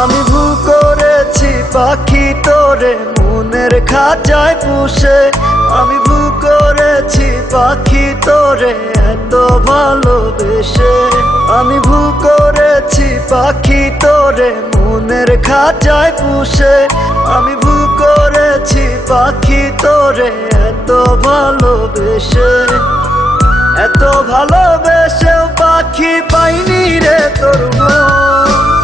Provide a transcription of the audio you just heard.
আমি ভুল করেছি পাখি তোরে মনের খাঁচায় পুষে। আমি ভুল করেছি পাখি তোরে এত ভালোবেসে। আমি ভুল করেছি পাখি তোরে মনের খাঁচায় পুষে। আমি ভুল করেছি পাখি তোরে এত ভালোবেসে। এত ভালোবেসেও পাখি পাইনি রে তোর মন।